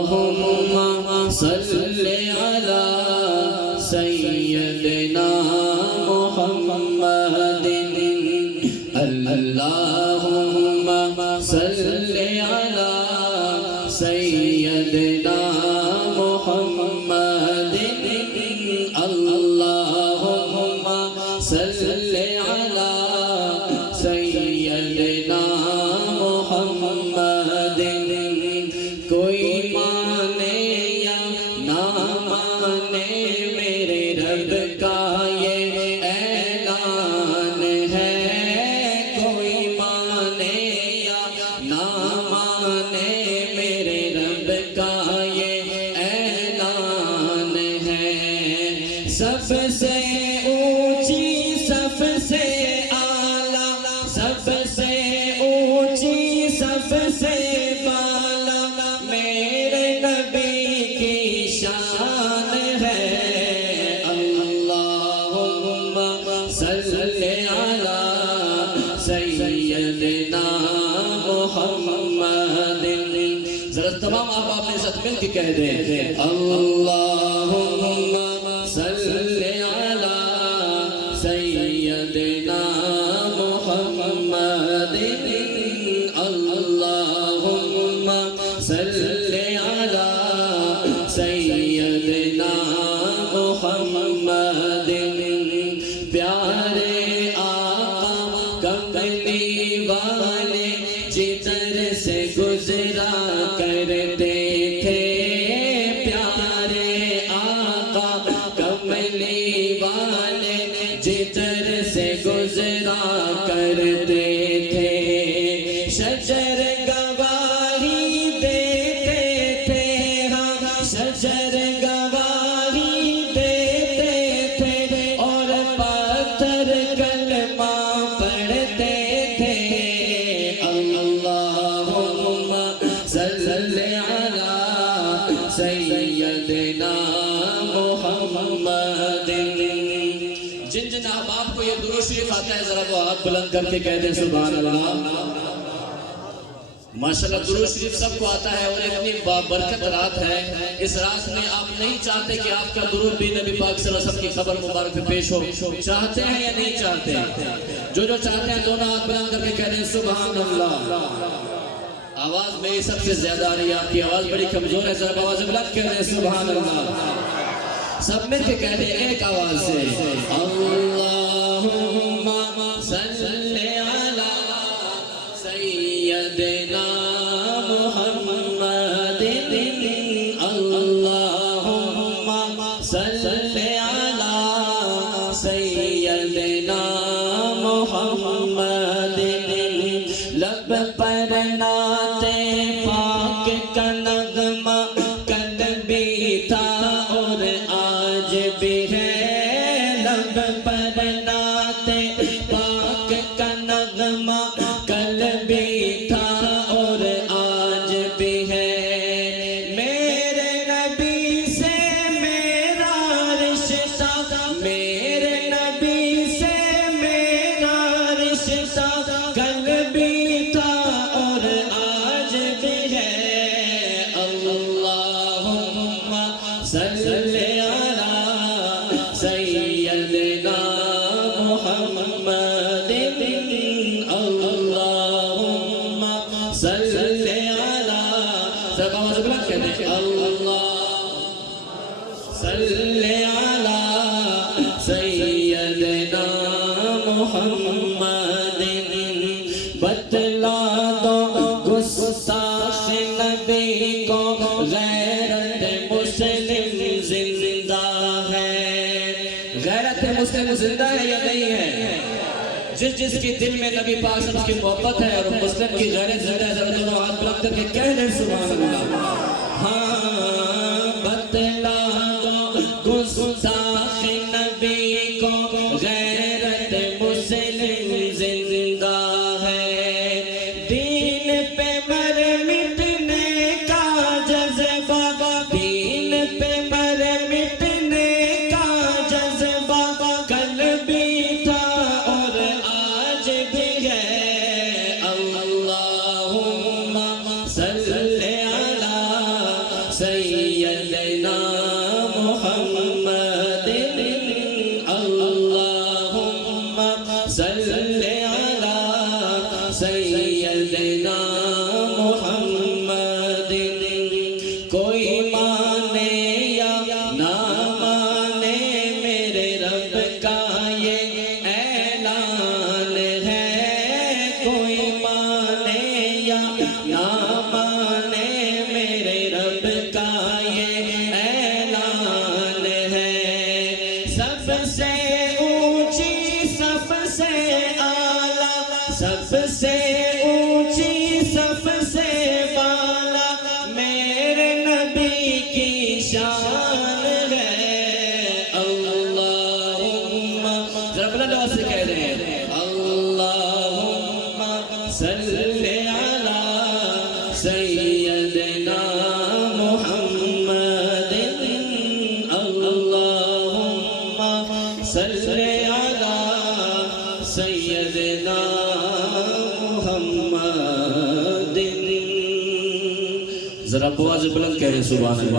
اللهم صل على سيدنا محمد اللهم صل على سيدنا محمد اللهم صل على سيدنا محمد کوئی مانے یا نہ مانے میرے رب کا یہ اعلان ہے کوئی مانے یا نہ مانے میرے رب کا یہ اعلان ہے سب سے اونچی سب سے اعلیٰ سب سے اونچی سب سے بالا میرے نبی کی شان ہے اللہم صل علی سیدنا محمد ذرا تمام آپ نے ساتھ مل کے کہہ دیں اللہم صل علی سیدنا محمد اللہم صل علی سیدنا محمد پیارے آقا کملی والے جدھر سے گزرا کرتے تھے پیارے آقا کملی والے جدھر سے گزرا کرتے تھے شجر گواہی دیتے تھے ہم شجر گواہی دیتے تھے اور پتھر کلمہ پڑھتے تھے اللہم صل علی سیدنا محمد جن جن احباب کو یہ درود شریف آتا ہے ذرا وہ ہاتھ بلند کر کے کہہ دیں سبحان اللہ ماشاءاللہ درود شریف سب کو آتا ہے اور اتنی بابرکت رات ہے اس رات میں آپ نہیں چاہتے کہ آپ کا درود بھی نبی پاک صلی اللہ علیہ وسلم کی خبر مبارک میں پیش ہو چاہتے ہیں یا نہیں چاہتے جو چاہتے ہیں دونوں ہاتھ بلند کر کے کہہ دیں سبحان اللہ آواز میری سب سے زیادہ آ رہی ہے آپ کی آواز بڑی کمزور ہے ذرا آواز بلند کہہ دیں سبحان اللہ سب مل کے کہہ دیں ایک آواز سے اللہم صل علی سیدنا محمد اللہم صل علی سیدنا محمد لب پر نعت پاک کا نغمہ کل بھی تھا اور آج بھی ہے لب پر نعت پاک کا نغمہ کل بھی تھا اور آج بھی ہے میرے نبی سے میرا رشتہ میرے نبی سے میرا رشتہ کل بھی تھا اور آج بھی ہے اللہم صل علی سیدنا محمد اللہم صل علی سب آواز بلند کہتے ہیں اللہ صل علی سیدنا محمد بتلا دو گستاخ نبی کو غیرت مسلم زندہ ہے غیرت مسلم زندہ ہے یا نہیں ہے جس جس کی دل میں نبی پاک صلی اللہ علیہ وسلم کی محبت ہے اور مسلم کی غیرت زندہ ہے ذرا دونوں ہاتھ بلند کر کے کہہ دیں سبحان اللہ ہاں بتلا دو گستاخ نبی کو غیرت مسلم زندہ ہے دین پہ مر مٹنے کا جذبہ دین پہ مر مٹنے کا جذبہ کل بھی تھا اور آج بھی ہے اللہم صل علی سیدنا محمد اللہم صلی علی سیدنا محمد کوئی مانے یا نہ مانے میرے رب کا یہ اعلان ہے کوئی مانے یا نہ مانے میرے رب کا یہ اعلان ہے سب سے اونچی سب سے اعلیٰ سب سے اونچی سب سے بالا میرے نبی کی شان ہے اللہم ذرا بلند آواز سے کہہ دیں اللہم صلی علی سیدنا محمد اللہم صلی علی سیدنا محمد ذرا آواز بلند کہہ رہے ہیں سبحان اللہ